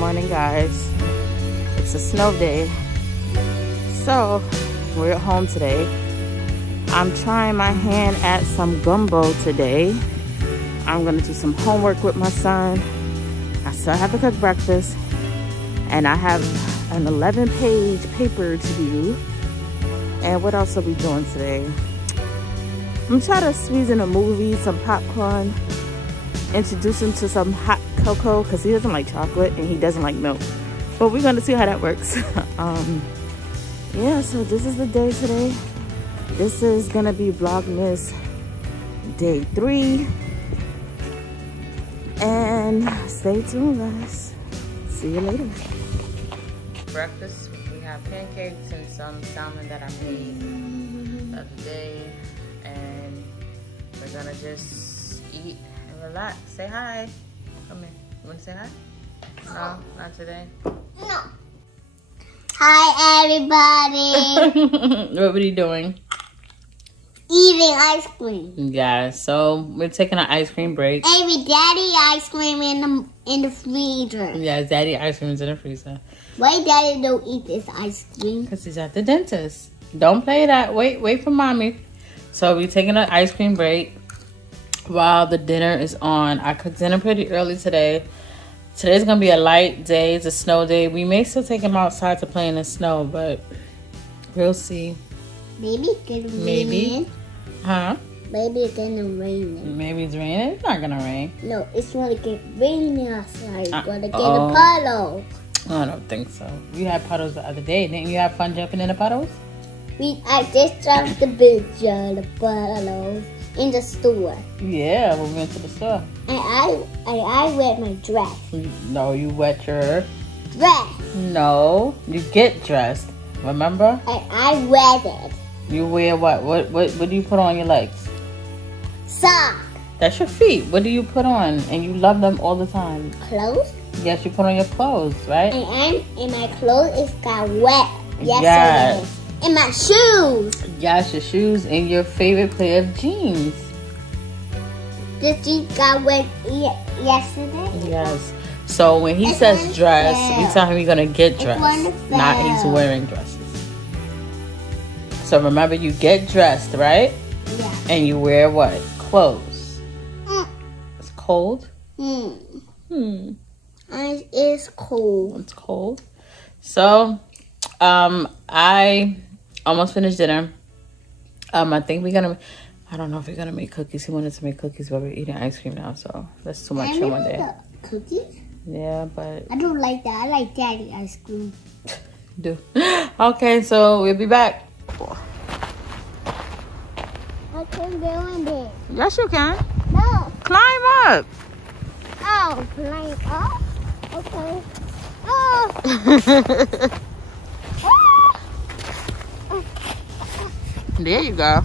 morning, guys. It's a snow day, so we're at home today. I'm trying my hand at some gumbo today. I'm gonna do some homework with my son. I still have to cook breakfast, and I have an 11-page paper to do. And what else are we doing today? I'm trying to squeeze in a movie, some popcorn, introduce him to some hot cocoa because he doesn't like chocolate and he doesn't like milk. But we're gonna see how that works. Yeah, so this is the day today. This is gonna be Vlogmas day 3. And stay tuned, guys. See you later. Breakfast, we have pancakes and some salmon that I made the other day. And we're gonna just eat and relax. Say hi. Come here. You wanna say hi? No, not today. No. Hi, everybody. What are you doing? Eating ice cream. Yeah, so we're taking an ice cream break. Baby, daddy ice cream in the freezer. Yeah, daddy ice cream is in the freezer. Why daddy don't eat this ice cream? Because he's at the dentist. Don't play that. Wait for mommy. So we're taking an ice cream break while the dinner is on. I cooked dinner pretty early today. Today's going to be a light day. It's a snow day. We may still take him outside to play in the snow, but we'll see. Maybe it's going to rain. Maybe. Huh? Maybe it's going to rain. Maybe it's raining. It's not going to rain. No, it's going to get rainy outside. It's going to get a puddle. I don't think so. We had puddles the other day. Didn't you have fun jumping in the puddles? I just jumped the picture, the puddles, in the store. Yeah, when we went to the store. And I wet my dress. No, you wet your dress. No, you get dressed. Remember? And I wet it. You wear what? What do you put on your legs? Sock. That's your feet. What do you put on? And you love them all the time. Clothes? Yes, you put on your clothes, right? And my clothes is got wet yesterday. Yes. And my shoes. Yes, your shoes and your favorite pair of jeans. The jeans got wet yesterday? Yes. So when he says dress, we tell him you're going to get dressed. Not he's wearing dresses. So remember, you get dressed, right? Yeah. And you wear what? Clothes. It's cold? It's cold. It's cold. So, I almost finished dinner. I think we're gonna. I don't know if we're gonna make cookies. He wanted to make cookies, but we're eating ice cream now, so that's too much in one day. Cookies? Yeah, but I don't like that. I like daddy ice cream. Do. Okay, so we'll be back. I can't go in there. Yes, you can. No. Climb up. Oh, climb up? Okay. Oh. There you go.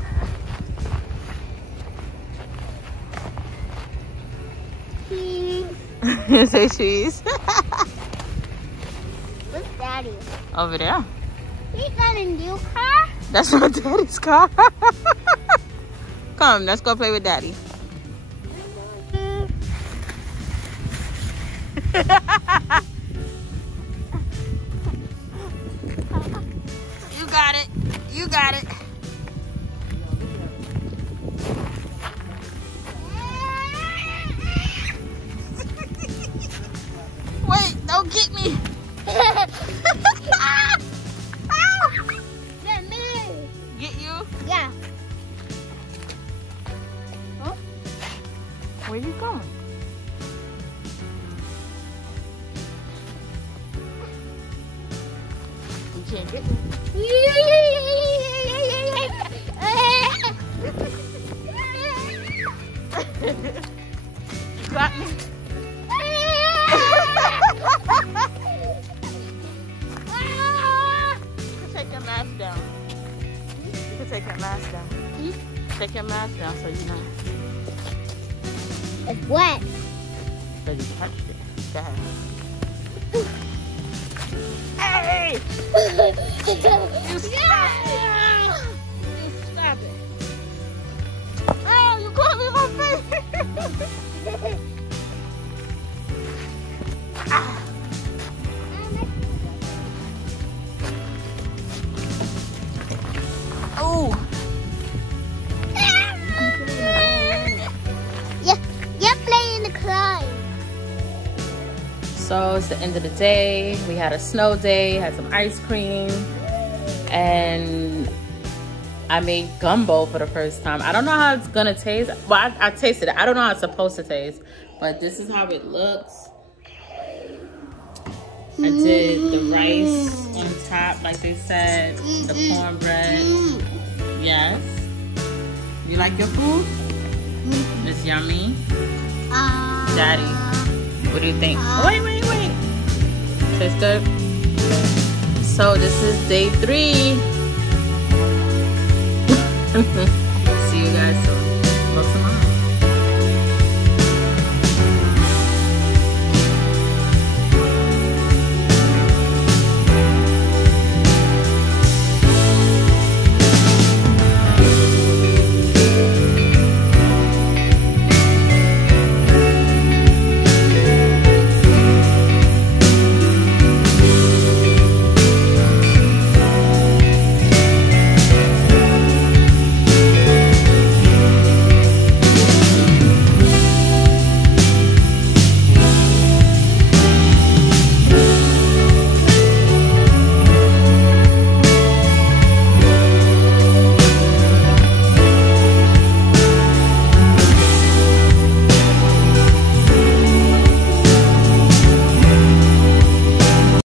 Cheese. Say cheese. Where's daddy? Over there. He got a new car? That's not daddy's car. Come, let's go play with daddy. You got it. You got it. Wait, don't get me. Get me. Get you? Yeah. Huh? Where you going? You can't get me. You got me? Take your mask down. You can take your mask down. Take your mask down so you know. It's wet. So you touched it. Go ahead. Hey! You stop it. You stop it. Oh, you caught me in my face. almost the end of the day. We had a snow day, had some ice cream, and I made gumbo for the first time. I don't know how it's gonna taste. Well, I tasted it. I don't know how it's supposed to taste, but this is how it looks. I did the rice on top, like they said, the cornbread. Yes. You like your food? It's yummy. Daddy, what do you think? Oh, wait. Tastes good? So this is day 3.